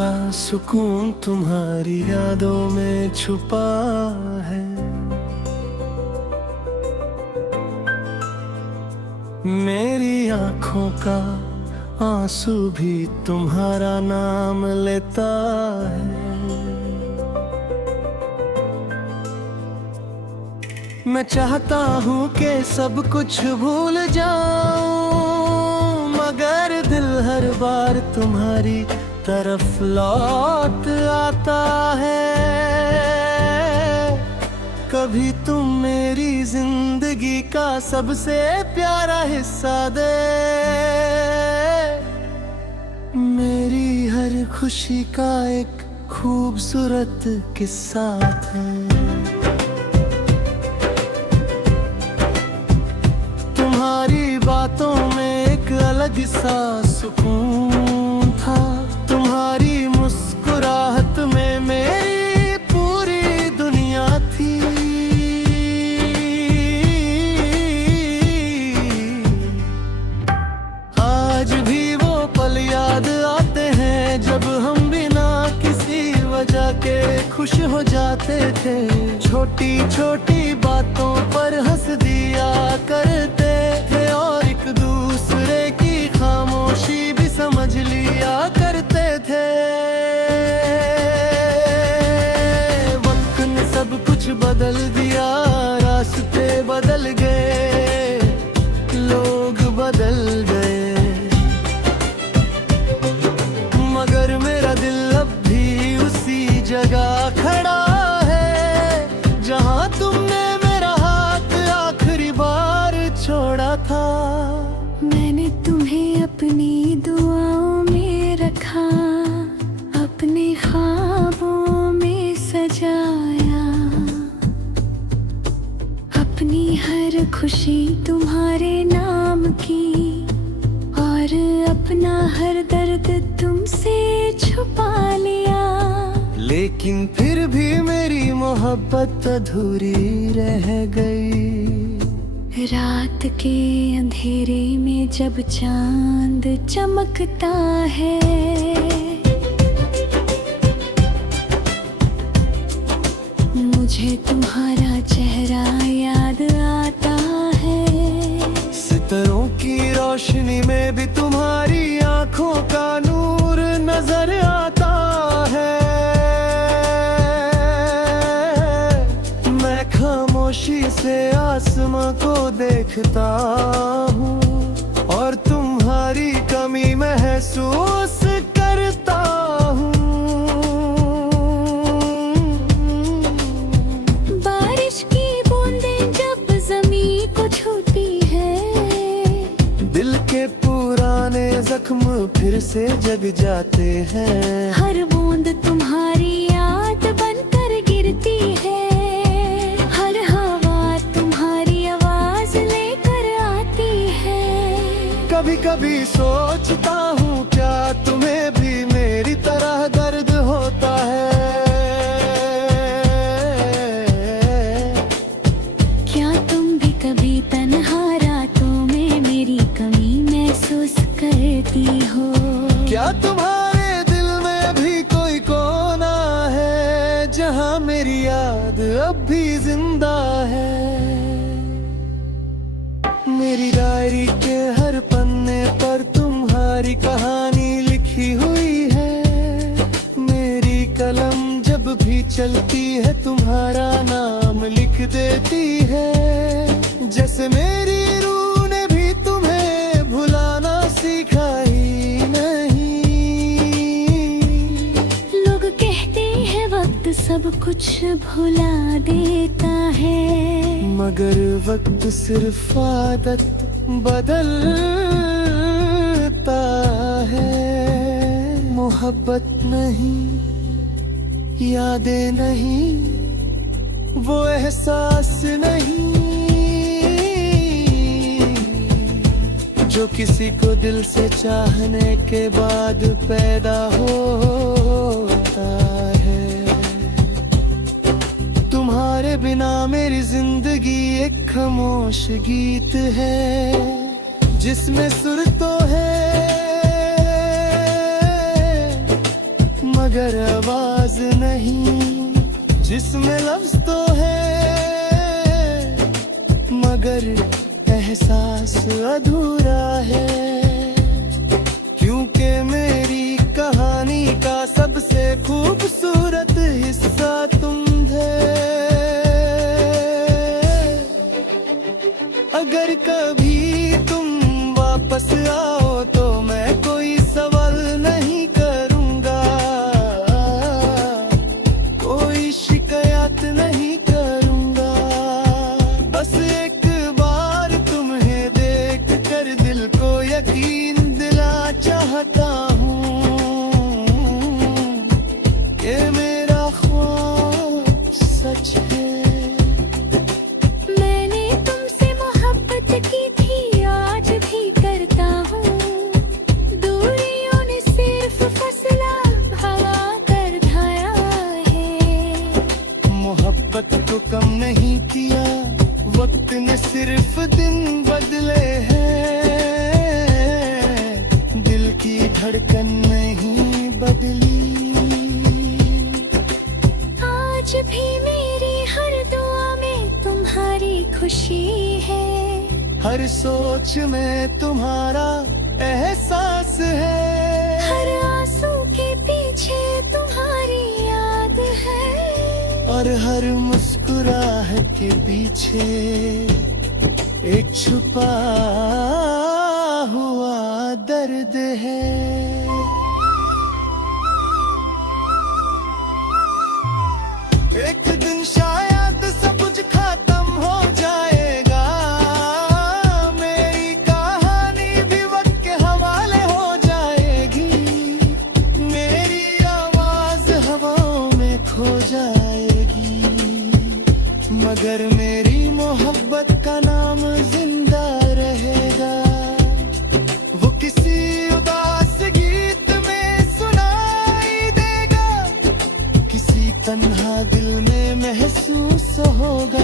का सुकून तुम्हारी यादों में छुपा है। मेरी आँखों का आंसू भी तुम्हारा नाम लेता है। मैं चाहता हूँ कि सब कुछ भूल जाऊं, मगर दिल हर बार तुम्हारी तरफ लौट आता है। कभी तुम मेरी जिंदगी का सबसे प्यारा हिस्सा दे, मेरी हर खुशी का एक खूबसूरत किस्सा है। तुम्हारी बातों में एक अलग सा सुकून था, तुम्हारी मुस्कुराहट में मेरी पूरी दुनिया थी। आज भी वो पल याद आते हैं जब हम बिना किसी वजह के खुश हो जाते थे। छोटी छोटी बातों पर हंस दिया करते थे और एक दूसरे की खामोशी भी समझ लिया करते थे। वक्त ने सब कुछ बदल दिया, रास्ते बदल गए, लोग बदल गए, मगर मेरा दिल अब भी उसी जगह खड़ा है जहां तुमने मेरा हाथ आखिरी बार छोड़ा था। मैंने तुम्हें अपनी दुआओं में रखा, अपने ख्वाबों में सजाया, अपनी हर खुशी तुम्हारे नाम की और अपना हर दर्द तुमसे छुपा लिया। लेकिन फिर भी मेरी मोहब्बत अधूरी रह गई। रात के अंधेरे में जब चांद चमकता है, मुझे तुम्हारा चेहरा याद आता है। सितारों की रोशनी में भी तुम्हारी आंखों का नूर नजर आता है। मैं खामोशी से आसमां को देखता हूँ और तुम्हारी कमी महसूस करता हूँ। बारिश की बूंदें जब ज़मीं को छूती है, दिल के पुराने जख्म फिर से जग जाते हैं। हर बूंद तुम्हारी याद बनकर गिरती है, हर हवा तुम्हारी आवाज लेकर आती है। कभी कभी सोचता हूँ क्या तुम्हें भी मेरी तरह दर्द होता है। क्या तुम भी कभी तन्हा रातों में मेरी कमी महसूस करती हो? क्या तुम्हारे दिल में भी कोई कोना है जहाँ मेरी याद अब भी जिंदा है? मेरी डायरी के हर पन्ने पर तुम्हारी कहानी लिखी हुई है। मेरी कलम जब भी चलती है तुम्हारा नाम लिख देती है। जैसे मेरी रूह ने भी तुम्हें भुलाना सीखा ही नहीं। लोग कहते हैं वक्त सब कुछ भुला देता है, मगर वक्त सिर्फ आदत बदलता है। मोहब्बत नहीं, यादें नहीं, वो एहसास नहीं जो किसी को दिल से चाहने के बाद पैदा होता है। तुम्हारे बिना मेरी जिंदगी एक खामोश गीत है जिसमें सुर तो है मगर आवाज नहीं, जिसमें लफ्ज तो है मगर एहसास अधूरा है। क्योंकि मेरी कहानी का सबसे खूबसूरत हिस्सा तुम थे। अगर कभी तुम वापस आओ तो मैं कोई सवाल नहीं करूंगा, कोई शिकायत नहीं करूंगा। बस एक बार तुम्हें देख कर दिल को यकीन दिला चाहता हूँ कि मेरा ख्वाब सच है। मैंने तुमसे मोहब्बत की थी, आज भी करता हूँ। दूरियों ने सिर्फ फसला हवा कर धाया है। मोहब्बत को कम नहीं किया, वक्त ने सिर्फ दिन बदले हैं। दिल की धड़कन नहीं बदली। आज भी मेरी हर दुआ में तुम्हारी खुशी है। हर सोच में तुम्हारा एहसास है। हर आंसू के पीछे तुम्हारी याद है। और हर मुस्कुराहट के पीछे एक छुपा हुआ दर्द है। एक दिन शायद सब कुछ खत्म हो जाएगा। मेरी कहानी भी वक्त के हवाले हो जाएगी। मेरी आवाज हवाओं में खो जाएगी, मगर मेरी मोहब्बत का नाम जिंदा रहेगा। वो किसी उदास गीत में सुनाई देगा, किसी तन्हा दिल में महसूस होगा।